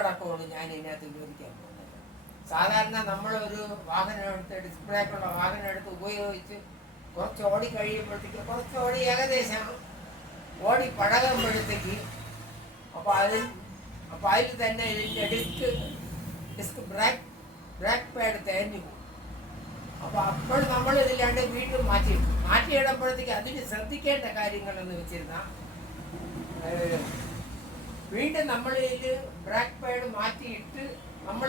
ഉള്ളടക്കമാണ് ഞാൻ ഇതിനകത്ത് വിവരിക്കാൻ പോകുന്നത്. സാധാരണ നമ്മളൊരു വാഹനം എടുത്ത് ഡിസ്പ്ലേക്കുള്ള വാഹനം എടുത്ത് ഉപയോഗിച്ച് കുറച്ച് ഓടി കഴിയുമ്പോഴത്തേക്ക് കുറച്ച് ഓടി ഏകദേശം ഓടി പഴകുമ്പോഴത്തേക്ക് അപ്പോൾ അതിൽ തന്നെ ഇതിൻ്റെ ഡിസ്ക് ബ്രേക്ക് പാഡ് തേഞ്ഞു പോകും. അപ്പോൾ നമ്മൾ ഇതില്ലാണ്ട് വീണ്ടും മാറ്റിയിടുമ്പോഴത്തേക്ക് അതിന് ശ്രദ്ധിക്കേണ്ട കാര്യങ്ങളെന്ന് വെച്ചിരുന്നാൽ വീണ്ടും നമ്മൾ ഇതിൽ ബ്രേക്ക് പാഡ് മാറ്റിയിട്ട് നമ്മൾ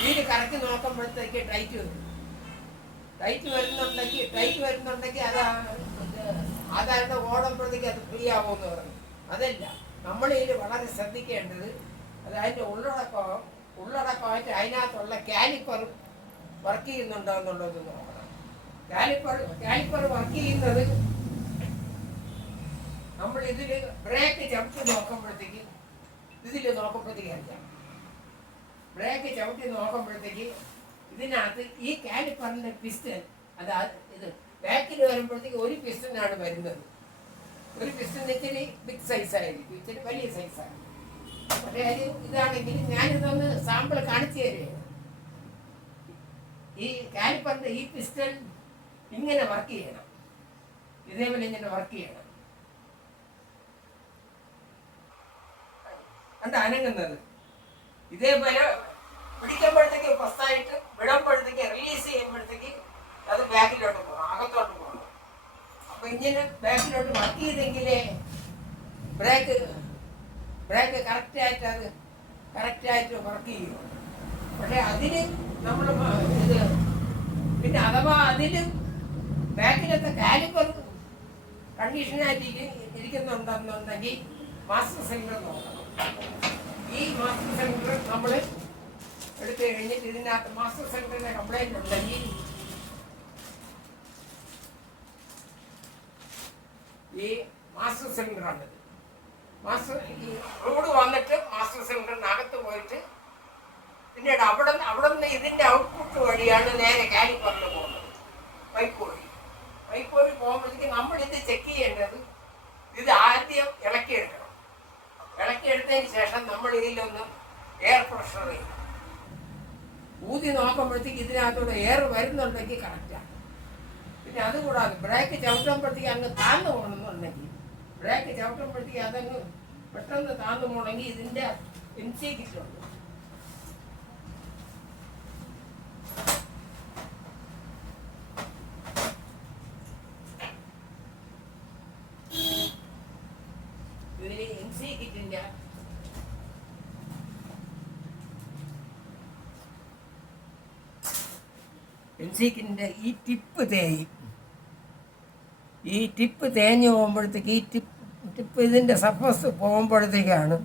വീട് കറക്കി നോക്കുമ്പോഴത്തേക്ക് ടൈറ്റ് വരുന്നുണ്ടെങ്കിൽ അതായത് ഓടുമ്പോഴത്തേക്ക് അത് ഫ്രീ ആവുമെന്ന് പറഞ്ഞു. അതല്ല, നമ്മൾ ഇതിൽ വളരെ ശ്രദ്ധിക്കേണ്ടത് അതിൻ്റെ ഉള്ളടക്കമായിട്ട് അതിനകത്തുള്ള കാലിപ്പർ വർക്ക് ചെയ്യുന്നുണ്ടോ എന്നുള്ളത് നോക്കണം. കാലിപ്പർ വർക്ക് ചെയ്യുന്നത് നമ്മൾ ഇതിൽ ബ്രേക്ക് ചവിട്ടി നോക്കുമ്പോഴത്തേക്ക് അറിയാം. ബ്രേക്ക് ചവിട്ടി നോക്കുമ്പോഴത്തേക്ക് ഇതിനകത്ത് ഈ കാലിപ്പറിൻ്റെ പിസ്റ്റൺ, അതായത് ഇത് ബാക്കിൽ വരുമ്പോഴത്തേക്ക് ഒരു പിസ്റ്റനാണ് വരുന്നത്. ഒരു പിസ്റ്റൺ ഇച്ചിരി ബിഗ് സൈസായിരിക്കും, ഇച്ചിരി വലിയ സൈസാണ്. പക്ഷേ ഇതാണെങ്കിൽ ഞാനിതൊന്ന് സാമ്പിൾ കാണിച്ചു തരികയാണ്. ഈ കാലിപ്പറിൻ്റെ ഈ പിസ്റ്റൺ ഇങ്ങനെ വർക്ക് ചെയ്യണം, ഇതേപോലെ ഇങ്ങനെ വർക്ക് ചെയ്യണം. കണ്ട അനങ്ങുന്നത് ഇതേപോലെ പിടിക്കുമ്പോഴത്തേക്ക് ഫസ്റ്റായിട്ട് വിടുമ്പോഴത്തേക്ക് റിലീസ് ചെയ്യുമ്പോഴത്തേക്ക് അത് ബാക്കിലോട്ട് പോകണം, അകത്തോട്ട് പോകണം. അപ്പോൾ ഇങ്ങനെ ബാക്കിലോട്ട് വർക്ക് ചെയ്തെങ്കിലേ ബ്രേക്ക് കറക്റ്റായിട്ട് വർക്ക് ചെയ്യും. പക്ഷേ അതിന് നമ്മൾ പിന്നെ അഥവാ അതിന് ബാക്കിലത്തെ കാലിപ്പർ കണ്ടീഷനായിട്ട് ഇരിക്കുന്നുണ്ടെന്നുണ്ടെങ്കിൽ മാസ്റ്റർ സിലിണ്ടർ നോക്കണം. ഈ മാസ്റ്റർ സിലിണ്ടർ നമ്മൾ എടുത്തു കഴിഞ്ഞിട്ട് ഇതിനകത്ത് മാസ്റ്റർ സിലിണ്ടറിൻ്റെ കംപ്ലൈൻറ്റ് ഉണ്ടെങ്കിൽ ഈ മാസ്റ്റർ സിലിണ്ടറാണിത്. ഈ റോഡ് വന്നിട്ട് മാസ്റ്റർ സിലിണ്ടറിനകത്ത് പോയിട്ട് പിന്നീട് അവിടെ നിന്ന് ഇതിൻ്റെ ഔട്ട്പുട്ട് വഴിയാണ് നേരെ കാലിപ്പറിൽ പോകുന്നത്. പൈപ്പ് വഴി പോകുമ്പോഴത്തേക്ക് നമ്മളിത് ചെക്ക് ചെയ്യേണ്ടത് ഇത് ആദ്യം ഇളക്കിയെടുക്കണം. ഇളക്കിയെടുത്തതിന് ശേഷം നമ്മൾ ഇതിലൊന്ന് എയർ പ്രഷർ ചെയ്യണം. ഊതി നോക്കുമ്പോഴത്തേക്ക് ഇതിനകത്തോടെ എയർ വരുന്നുണ്ടെങ്കിൽ കറക്റ്റാണ്. പിന്നെ അതുകൂടാതെ ബ്രേക്ക് ചവിട്ടുമ്പോഴത്തേക്ക് അങ്ങ് താന്നു പോകണമെന്നുണ്ടെങ്കിൽ ബ്രേക്ക് ചവിട്ടുമ്പോഴത്തേക്ക് അതങ്ങ് പെട്ടെന്ന് താന്നു പോകണമെങ്കിൽ ഇതിൻ്റെ എൻസി കിറ്റുണ്ട്. ഇതിൽ എൻസി കിറ്റിൻ്റെ ഈ ടിപ്പ് തേഞ്ഞ് പോകുമ്പോഴത്തേക്ക് ഈ ടിപ്പ് ഇതിൻ്റെ സർഫസ് പോകുമ്പോഴത്തേക്കാണ്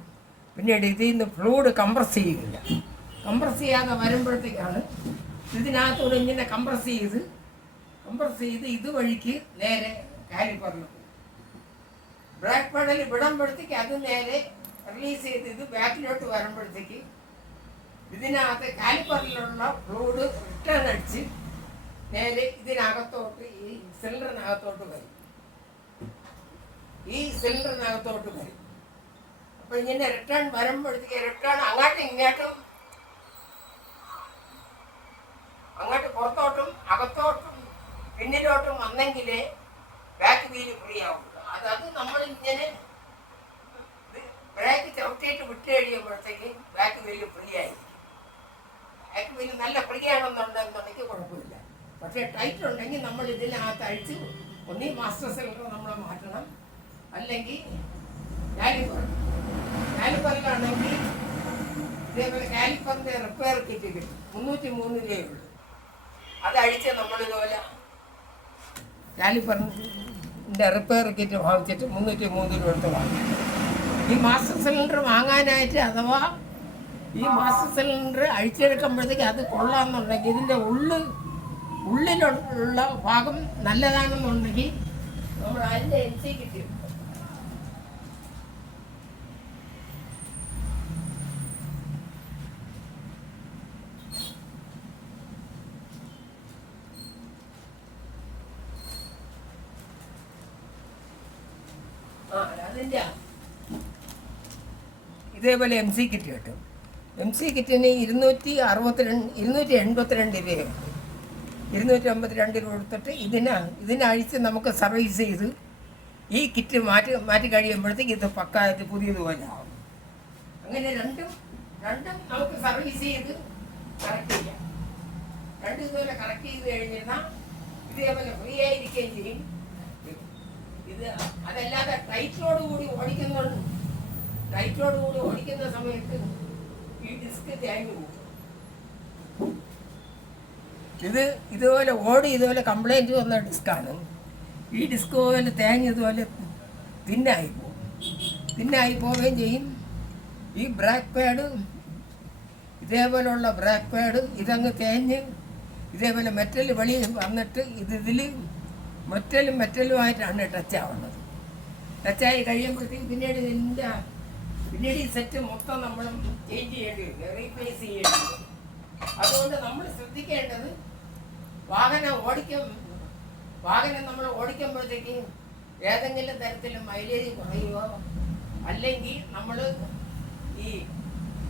പിന്നീട് ഇതിൽ നിന്ന് ഫ്ലൂയിഡ് കംപ്രസ് ചെയ്യുകയില്ല. കംപ്രസ് ചെയ്യാതെ വരുമ്പോഴത്തേക്കാണ് ഇതിനകത്തൂടെ ഇങ്ങനെ കംപ്രസ് ചെയ്ത് ഇതുവഴിക്ക് നേരെ കാലിപ്പറിൽ പോകും. ബ്രേക്ക് പെഡൽ വിടുമ്പോഴത്തേക്ക് അത് നേരെ റിലീസ് ചെയ്ത് ഇത് ബാക്കിലോട്ട് വരുമ്പോഴത്തേക്ക് ഇതിനകത്ത് കാലിപ്പറിലുള്ള ഫ്ലൂയിഡ് റിട്ടേൺ അടിച്ച് നേരെ ഇതിനകത്തോട്ട് ഈ സിലിണ്ടറിനകത്തോട്ട് വരും. അപ്പോൾ ഇങ്ങനെ റിട്ടേൺ വരുമ്പോഴത്തേക്ക് അങ്ങോട്ട് പുറത്തോട്ടും അകത്തോട്ടും പിന്നിലോട്ടും വന്നെങ്കിലേ ബാക്ക് വീല് ഫ്രീ ആവുള്ളൂ. അത് നമ്മൾ ഇങ്ങനെ ബ്രേക്ക് ചവിട്ടിയിട്ട് വിട്ട് കഴിയുമ്പോഴത്തേക്ക് ബാക്ക് വീല് ഫ്രീ ആയിരിക്കും. ബാക്ക് വീല് നല്ല ഫ്രീ ആണെന്നുണ്ടെന്നുണ്ടെങ്കിൽ കുഴപ്പമില്ല. പക്ഷേ ടൈറ്റ് ഉണ്ടെങ്കിൽ നമ്മൾ ഇതിനകത്ത് അഴിച്ച് ഒന്നീ മാസ്റ്റർ സിലിണ്ടർ നമ്മൾ മാറ്റണം, അല്ലെങ്കിൽ കാലിപ്പറിലാണെങ്കിൽ ഇതേപോലെ കാലിപ്പറിൻ്റെ റിപ്പയർ കിറ്റ് കിട്ടും. 303 രൂപയുള്ളൂ. അത് അഴിച്ച് നമ്മളിതുപോലെ കാലിപ്പറിൻ്റെ റിപ്പയർ കിറ്റ് വാങ്ങിച്ചിട്ട് 303 രൂപ എടുത്ത് വാങ്ങി. ഈ മാസ്റ്റർ സിലിണ്ടർ വാങ്ങാനായിട്ട് അഥവാ ഈ മാസ്റ്റർ സിലിണ്ടർ അഴിച്ചെടുക്കുമ്പോഴത്തേക്ക് അത് കൊള്ളാമെന്നുണ്ടെങ്കിൽ ഇതിൻ്റെ ഉള്ളിലുള്ള ഭാഗം നല്ലതാണെന്നുണ്ടെങ്കിൽ നമ്മൾ അതിൻ്റെ എൻസി കിട്ടും. ഇതേപോലെ MC കിറ്റ് കിട്ടും. MC കിറ്റിന് 282 രൂപയാണ്. 252 രൂപ കൊടുത്തിട്ട് ഇതിനഴിച്ച് നമുക്ക് സർവീസ് ചെയ്ത് ഈ കിറ്റ് മാറ്റി കഴിയുമ്പോഴത്തേക്ക് ഇത് പക്കായിട്ട് പുതിയതുപോലെ ആവും. അങ്ങനെ രണ്ടും നമുക്ക് സർവീസ് ചെയ്ത് കറക്റ്റ് ചെയ്യാം. രണ്ടും ഇതുപോലെ കറക്റ്റ് ചെയ്ത് കഴിഞ്ഞിരുന്നാൽ ഇതേപോലെ ഫ്രീ ആയിരിക്കുകയും ചെയ്യും. ഇത് അതല്ലാതെ ടൈറ്റോടുകൂടി ഓടിക്കുന്ന സമയത്ത് ഈ ഡിസ്ക് തേങ്ങി പോകും. ഇതുപോലെ കംപ്ലൈൻറ്റ് വന്ന ഡിസ്ക്കാണ്. ഈ ഡിസ്ക് പോലെ തേങ്ങ ഇതുപോലെ തിന്നായി പോവുകയും ചെയ്യും. ഈ ബ്രേക്ക് പാഡ് ഇതേപോലുള്ള ബ്രേക്ക് പാഡ് ഇതങ്ങ് തേഞ്ഞ് ഇതേപോലെ മെറ്റൽ വെളിയിൽ വന്നിട്ട് ഇതിൽ മെറ്റലുമായിട്ടാണ് ടച്ച് ആവുന്നത്. ടച്ചായി കഴിയുമ്പോഴത്തേക്ക് പിന്നീട് ഈ സെറ്റ് മൊത്തം നമ്മൾ ചേഞ്ച് ചെയ്യേണ്ടി വരും, റീപ്ലേസ് ചെയ്യേണ്ടി വരും. അതുകൊണ്ട് നമ്മൾ ശ്രദ്ധിക്കേണ്ടത് വാഹനം നമ്മൾ ഓടിക്കുമ്പോഴത്തേക്ക് ഏതെങ്കിലും തരത്തിൽ മൈലേജ് കുറയുമോ, അല്ലെങ്കിൽ നമ്മൾ ഈ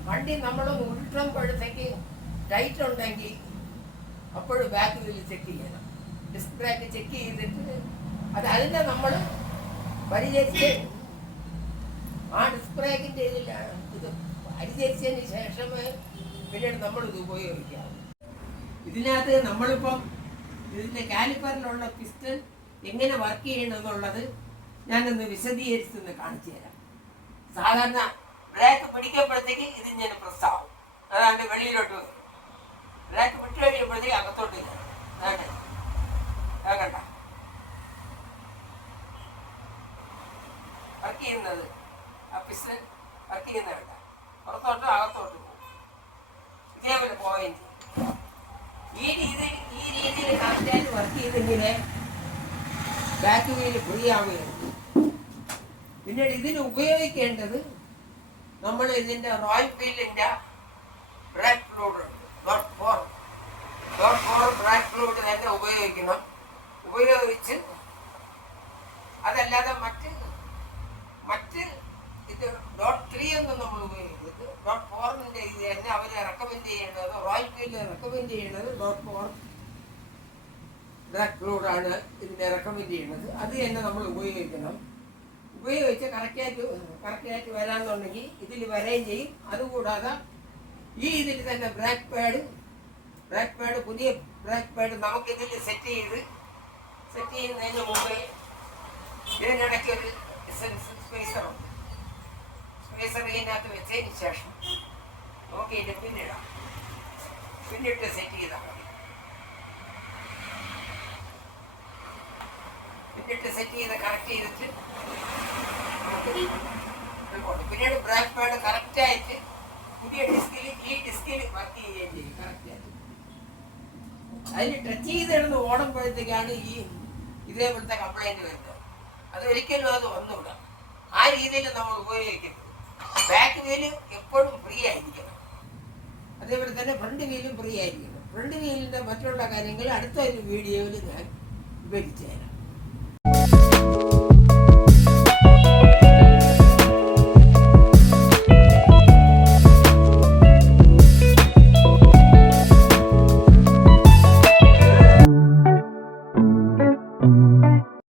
വണ്ടി നമ്മൾ ഉരുട്ടുമ്പോഴത്തേക്ക് ടൈറ്റ് ഉണ്ടെങ്കിൽ അപ്പോഴും ബാക്ക് വീല് ചെക്ക് ചെയ്യണം. ഡിസ്ക് ബ്രേക്ക് ചെക്ക് ചെയ്തിട്ട് അതിൻ്റെ നമ്മൾ പരിചരിച്ച് ആ ഡിസ്ക് ബ്രേക്കിൻ്റെ ഇത് പരിചരിച്ചതിന് ശേഷമേ പിന്നീട് നമ്മളിത് ഉപയോഗിക്കാം. ഇതിനകത്ത് നമ്മളിപ്പം ഇതിൻ്റെ കാലിപ്പറിലുള്ള പിസ്റ്റൺ എങ്ങനെ വർക്ക് ചെയ്യണമെന്നുള്ളത് ഞാനൊന്ന് വിശദീകരിച്ചൊന്ന് കാണിച്ചു തരാം. സാധാരണ ബ്രേക്ക് പിടിക്കുമ്പോഴത്തേക്ക് ഇതിങ്ങനെ പ്രസ് ആവും, അതാണ്ട് വെളിയിലോട്ട് വരും. ബ്രേക്ക് വിട്ട് കഴിയുമ്പോഴത്തേക്ക് അകത്തോട്ട് കണ്ട വർക്ക് ചെയ്യുന്നത് ആ പിസ്റ്റൺ വർക്ക് ചെയ്യുന്ന വേണ്ട, പുറത്തോട്ട് അകത്തോട്ട് പോകും. ഇതേപോലെ പോയിന്റ് ഈ രീതിയിൽ കറക്റ്റായിട്ട് വർക്ക് ചെയ്തെങ്കിലേ ബാക്ക് വീല് ഫ്രീ ആവുകയുള്ളൂ. പിന്നീട് ഇതിന് ഉപയോഗിക്കേണ്ടത് നമ്മൾ ഇതിൻ്റെ റോയൽ ഫീൽഡിൻ്റെ ബ്രേക്ക് ഫ്ലൂയിഡ് ഉണ്ട്, ഡോട്ട് ഫോർ ബ്രേക്ക് ഫ്ലൂയിഡ് തന്നെ ഉപയോഗിച്ച് അതല്ലാതെ മറ്റ് ഇത് ഡോട്ട് 3 ഒന്നും നമ്മൾ ഉപയോഗിക്കുന്നത്. ഡോട്ട് 4ൻ്റെ ഇത് തന്നെ അവർ റെക്കമെൻഡ് ചെയ്യുന്നത്, റോയൽ ഫീൽഡ് റെക്കമെൻഡ് ചെയ്യുന്നത് ഡോട്ട് 4 ബ്രേക്ക് ഫ്ലൂയിഡാണ് ഇതിനെ റെക്കമെൻഡ് ചെയ്യുന്നത്. അത് തന്നെ നമ്മൾ ഉപയോഗിച്ച് കറക്റ്റായിട്ട് വരാമെന്നുണ്ടെങ്കിൽ ഇതിൽ വരെയും ചെയ്യും. അതുകൂടാതെ ഈ ഇതിൽ തന്നെ ബ്രേക്ക് പാഡ് പുതിയ ബ്രേക്ക് പാഡ് നമുക്കിതിൽ സെറ്റ് ചെയ്യുന്നതിന് മുമ്പേ ഇതിനിടയ്ക്ക് ഒരു സ്പേസറുണ്ട്. സ്പേസർ ഇതിനകത്ത് വെച്ചതിന് ശേഷം നമുക്ക് ഇതിൻ്റെ പിന്നിട്ട് സെറ്റ് ചെയ്താൽ മതി. പിന്നിട്ട് സെറ്റ് ചെയ്ത് കറക്റ്റ് ചെയ്തിട്ട് പിന്നീട് ബ്രേക്ക് പാഡ് കറക്റ്റായിട്ട് പുതിയ ഈ ഡിസ്കിൽ വർക്ക് ചെയ്യുകയും ചെയ്യും. കറക്റ്റായിട്ട് അതിന് ടച്ച് ചെയ്തിടുന്ന് ഓടുമ്പോഴത്തേക്കാണ് ഇതേപോലത്തെ കംപ്ലൈൻറ്റ് വരുന്നത്. അതൊരിക്കലും അത് വന്നുകൂടാ. ആ രീതിയിൽ നമ്മൾ ഉപയോഗിക്കുന്നത്. ബാക്ക് വീല് എപ്പോഴും ഫ്രീ ആയിരിക്കണം, അതേപോലെ തന്നെ ഫ്രണ്ട് വീലും ഫ്രീ ആയിരിക്കണം. ഫ്രണ്ട് വീലിൻ്റെ മറ്റുള്ള കാര്യങ്ങൾ അടുത്ത ഒരു വീഡിയോയിൽ ഞാൻ വിവരിച്ചു തരാം.